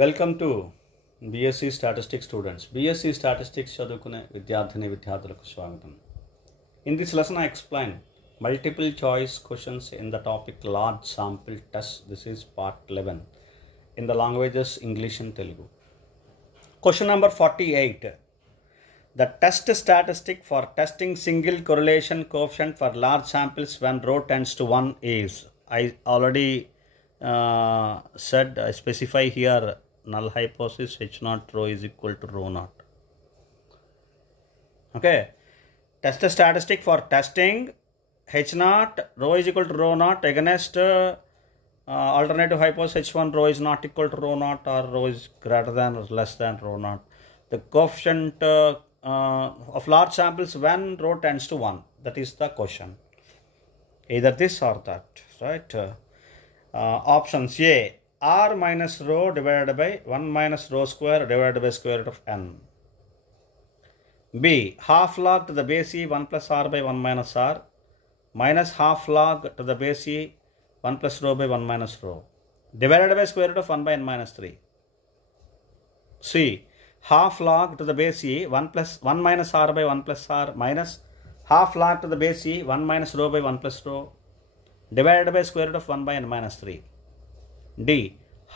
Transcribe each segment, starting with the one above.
Welcome to BSc statistics students. BSc statistics చదువుకునే విద్యార్థులకు స్వాగతం. In this lesson I explain multiple choice questions in the topic large sample test. This is part 11 in the languages English and Telugu. Question number 48. The test statistic for testing single correlation coefficient for large samples when rho tends to 1 is, I already said, I specify here null hypothesis H naught rho is equal to rho naught. Okay, test statistic for testing H naught rho is equal to rho naught against alternative hypothesis H1 rho is not equal to rho naught or rho is greater than or less than rho naught. The coefficient of large samples when rho tends to 1. That is the question. Either this or that, right? Options A, R minus rho divided by 1 minus rho square divided by square root of n. B, half log to the base e 1 plus r by 1 minus r minus half log to the base e 1 plus rho by 1 minus rho divided by square root of 1 by n minus 3. C, half log to the base e 1 minus r by 1 plus r minus half log to the base e 1 minus rho by 1 plus rho divided by square root of 1 by n minus 3. D,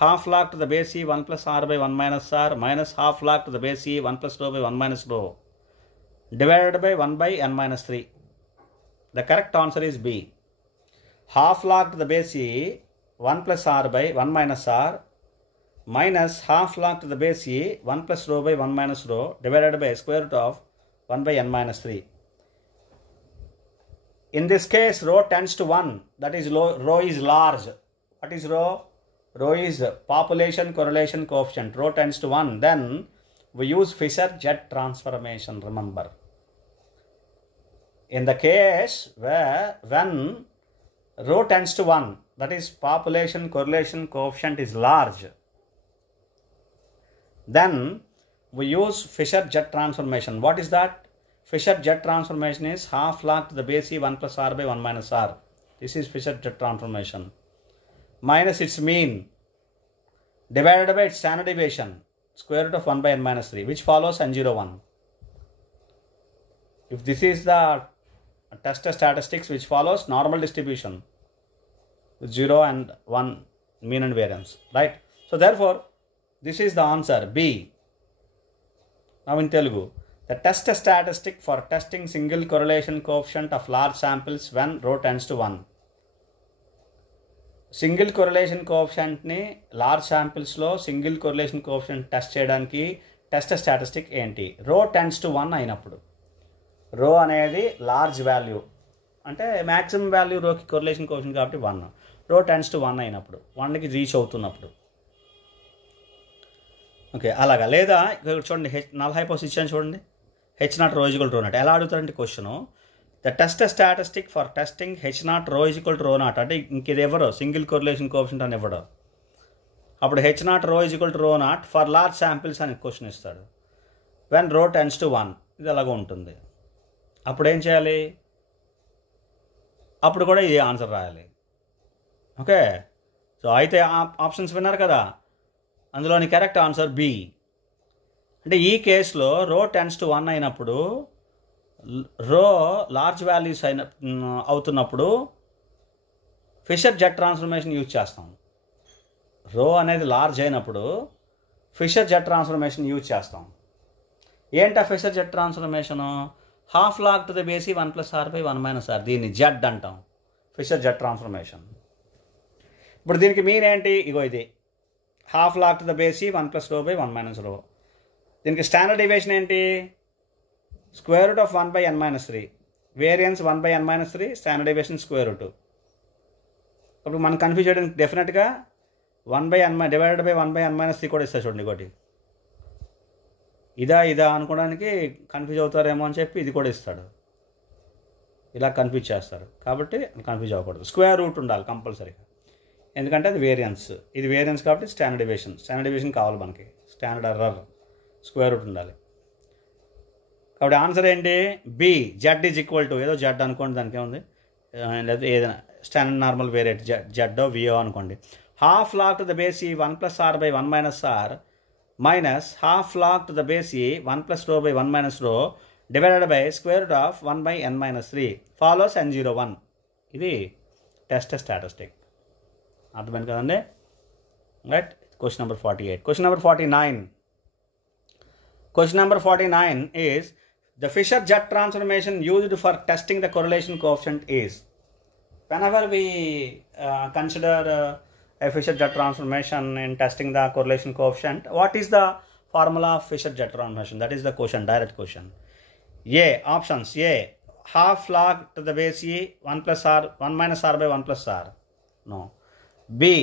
half log to the base e 1 plus r by 1 minus r minus half log to the base e 1 plus rho by 1 minus rho divided by 1 by n minus 3. The correct answer is B. Half log to the base e 1 plus r by 1 minus r minus half log to the base e 1 plus rho by 1 minus rho divided by square root of 1 by n minus 3. In this case, rho tends to 1. That is, rho is large. What is rho? Rho is population correlation coefficient. Rho tends to 1. Then we use Fisher-Jet transformation, remember. In the case when rho tends to 1, that is population correlation coefficient is large, then we use Fisher-Jet transformation. What is that? Fisher-Jet transformation is half log to the base e 1 plus r by 1 minus r. This is Fisher-Jet transformation. Minus its mean divided by its standard deviation square root of 1 by n minus 3, which follows n01. If this is the test statistics which follows normal distribution with 0 and 1 mean and variance, right? So therefore this is the answer B. Now in Telugu, the test statistic for testing single correlation coefficient of large samples when rho tends to 1. Single correlation కోఎఫిషియంట్ని large శాంపిల్స్లో single correlation coefficient test చేయడానికి test statistic ఏంటి? Rho tends to 1 అయినప్పుడు. Rho అనేది large value, అంటే maximum value రోకి correlation coefficient కాబట్టి 1. రో టెన్స్ టు 1 అయినప్పుడు, 1కి రీచ్ అవుతున్నప్పుడు. ఓకే, అలాగా. లేదా ఇక్కడ చూడండి, నల్ హైపోథిసిస్ ఇచ్చాను చూడండి, H naught rho is equal to rho naught. ఎలా అడుగుతారంటే question, the test statistic for testing H naught rho is equal to rho naught, అంటే ఇంకేది ఎవరో సింగిల్ కొరిలేషన్ కోఎఫిషియంట్ అని ఇవ్వడం. అప్పుడు H naught rho is equal to rho naught for large samples అని question ఇస్తాడు. వెన్ రో టెన్స్ టు 1, ఇది అలాగ ఉంటుంది. అప్పుడు ఏం చేయాలి? అప్పుడు కూడా ఇది ఆన్సర్ రాయాలి. ఓకే, సో అయితే ఆప్షన్స్ విన్నారు కదా, అందులోని కరెక్ట్ ఆన్సర్ బి. అంటే ఈ కేసులో రో టెన్స్ టు 1 అయినప్పుడు, రో లార్జ్ వాల్యూస్ అవుతున్నప్పుడు ఫిషర్-జెట్ ట్రాన్స్ఫర్మేషన్ యూజ్ చేస్తాం. రో అనేది లార్జ్ అయినప్పుడు ఫిషర్-జెట్ ట్రాన్స్ఫర్మేషన్ యూజ్ చేస్తాం. ఏంటా Fisher Z transformation? Half log to the base e 1 plus r by 1 minus r, దీన్ని జెడ్ అంటాం, ఫిషర్-జెట్ ట్రాన్స్ఫర్మేషన్. ఇప్పుడు దీనికి మీన్ ఏంటి? ఇగో ఇది half log to the base e 1 ప్లస్ రో బై 1 మైనస్ రో. దీనికి స్టాండర్డ్ డీవియేషన్ ఏంటి? Square root of 1 by n minus 3, వేరియన్స్ 1 by n minus 3, standard deviation square root. ఇప్పుడు మనం కన్ఫ్యూజ్ చేయడానికి డెఫినెట్గా 1 by n divided by 1 by n minus 3 కూడా ఇస్తారు చూడండి. ఇంకోటి ఇదా అనుకోవడానికి కన్ఫ్యూజ్ అవుతారేమో అని చెప్పి ఇది కూడా ఇస్తాడు. ఇలా కన్ఫ్యూజ్ చేస్తారు, కాబట్టి కన్ఫ్యూజ్ అవ్వకూడదు. స్క్వేర్ రూట్ ఉండాలి కంపల్సరీగా, ఎందుకంటే అది వేరియన్స్, ఇది వేరియన్స్ కాబట్టి స్టాండర్డ్ డీవియేషన్ కావాలి మనకి. స్టాండర్డ్ ఎర్రర్ స్క్వేర్ రూట్ ఉండాలి. కాబట్టి ఆన్సర్ ఏంటి? B. Z is equal to, ఏదో జెడ్ అనుకోండి, దానికి ఏముంది, లేదా ఏదైనా స్టాండర్డ్ నార్మల్ వేరియట్ జెడ్డో వియో అనుకోండి. half log to the base e 1 plus r by 1 minus r minus half log to the base e 1 plus rho by 1 minus rho divided by square root of 1 by n minus 3 follows n01. ఇది test statistic. అర్థమైంది కదండి. Right. Question number 48. Question number 49. Question number 49 is the Fisher-Jet transformation used for testing the correlation coefficient is. Whenever we consider a Fisher-Jet transformation in testing the correlation coefficient, what is the formula of Fisher-Jet transformation? That is the question, direct question. A, options. A, half log to the base e 1 plus r 1 minus r by 1 plus r. No. B,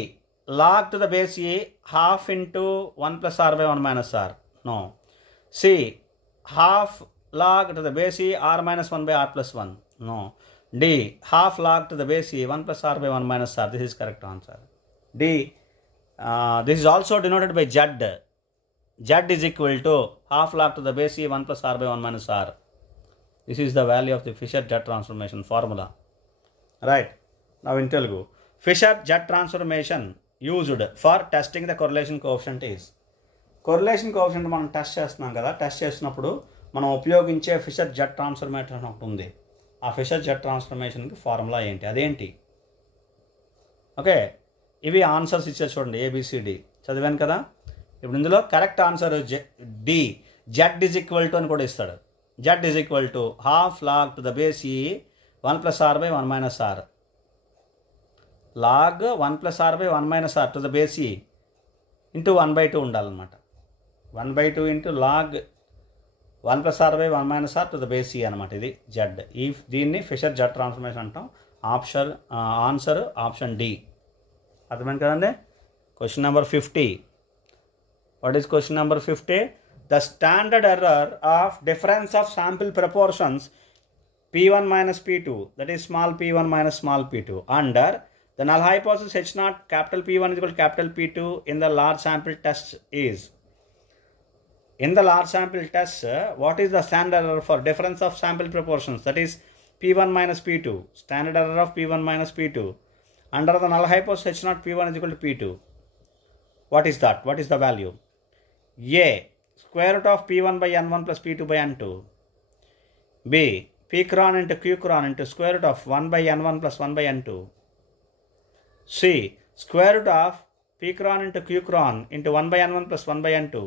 log to the base e half into 1 plus r by 1 minus r. No. C, half log to the base e r minus 1 by r plus 1. No. D, half log to the base e 1 plus r by 1 minus r. This is correct answer. D, this is also denoted by Z. Z is equal to half log to the base e 1 plus r by 1 minus r. This is the value of the Fisher-Jet transformation formula. Right. Now in Telugu, Fisher-Jet transformation used for testing the correlation coefficient is. Correlation coefficient మనం టెస్ట్ చేస్తున్నాం కదా. టెస్ట్ చేసినప్పుడు మనం ఉపయోగించే Fisher-Jet transformation ఒకటి ఉంది. ఆ Fisher-Jet ట్రాన్స్ఫర్మేషన్కి ఫార్ములా ఏంటి, అదేంటి? ఓకే, ఇవి ఆన్సర్స్ ఇచ్చారు చూడండి, ఏబిసిడి చదివాను కదా. ఇప్పుడు ఇందులో correct answer D, Z is equal to అని కూడా ఇస్తాడు. Z is equal to half log to the base e 1 plus r by 1 minus r. Log 1 plus r by 1 minus r to the base e into 1/2 ఉండాలన్నమాట. 1/2 into log 1 plus r by 1 minus r to the base e అనమాట. ఇది Z. దీన్ని Fisher-Jet transformation అంటాం. Answer option D. అర్థమైంది కదండి. Question number 50. What is question number 50? The standard error of difference of sample proportions p1 minus p2, that is small p1 minus small p2, under the null hypothesis H0 capital P1 is equal to capital P2 in the large sample test is. In the large sample test, what is the standard error for difference of sample proportions? That is P1 minus P2. Standard error of P1 minus P2. Under the null hypothesis H0 P1 is equal to P2. What is that? What is the value? A, square root of P1 by N1 plus P2 by N2. B, P cron into Q cron into square root of 1 by N1 plus 1 by N2. C, square root of P cron into Q cron into 1 by N1 plus 1 by N2.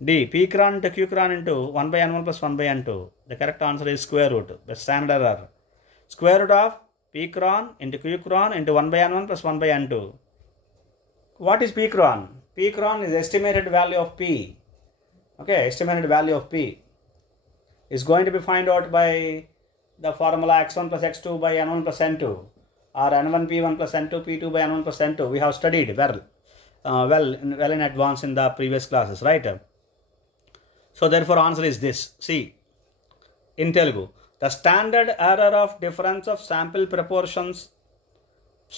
D, P cron into Q cron into 1 by N1 plus 1 by N2. The correct answer is square root. The standard error. Square root of P cron into Q cron into 1 by N1 plus 1 by N2. What is P cron? P cron is estimated value of P. Okay, estimated value of P is going to be found out by the formula x1 plus x2 by n1 plus n2, or n1 p1 plus n2 p2 by n1 plus n2. We have studied well in advance in the previous classes, right? So therefore answer is this. See, in Telugu, the standard error of difference of sample proportions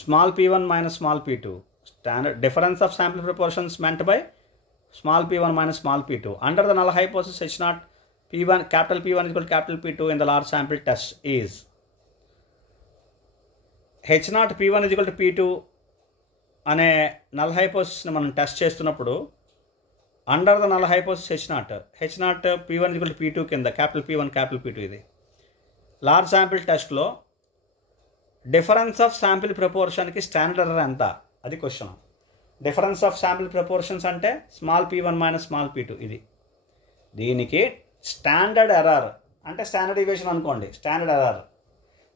small p1 minus small p2. Standard difference of sample proportions meant by small p1 minus small p2. Under the null hypothesis H0 P1, capital P1 is equal to capital P2 in the large sample test is. H0 P1 is equal to P2 అనే నల్ హైపోథిసిస్ని మనం టెస్ట్ చేస్తున్నప్పుడు under the null hypothesis H0 P1 is equal to P2 కింద capital P1 capital P2. ఇది large sample టెస్ట్లో difference of sample ప్రపోర్షన్కి standard error ఎంత, అది question. Difference of sample proportions అంటే small p1 minus small p2. ఇది దీనికి standard error అంటే స్టాండర్డ్ డీవియేషన్ అనుకోండి. స్టాండర్డ్ ఎర్రర్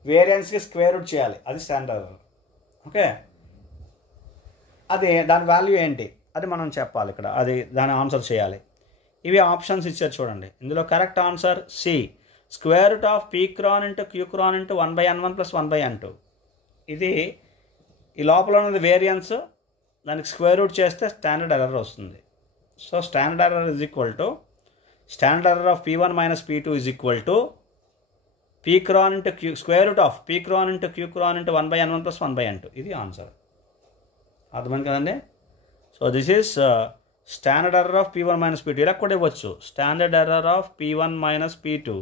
వేరియన్స్కి స్క్వేర్ రూట్ చేయాలి, అది స్టాండర్డ్ ఎర్రర్. ఓకే, అది దాని వాల్యూ ఏంటి అది మనం చెప్పాలి ఇక్కడ, అది దాని ఆన్సర్ చేయాలి. ఇవి ఆప్షన్స్ ఇచ్చారు చూడండి. ఇందులో correct answer C, square root of P crown into Q crown into 1 by n1 plus 1 by n2. ఇది ఈ లోపల ఉన్నది వేరియన్స్, దానికి స్క్వేర్ రూట్ చేస్తే స్టాండర్డ్ ఎర్రర్ వస్తుంది. So standard error is equal to standard error of P1 minus P2 is equal to P cron into Q, square root of P cron into Q cron into 1 by n1 plus 1 by n2. ఇది answer. అర్థమైంది కదండి. So this is standard error of P1 minus P2. ఇలా కూడా ఇవ్వచ్చు. Standard error of P1 minus P2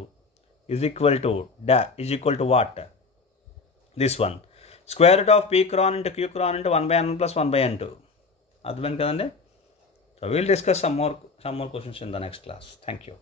is equal to what? This one. Square root of P crown into Q crown into 1/n plus 1/n2. అర్థమైంది కదండి. So we'll discuss some more questions in the next class. Thank you.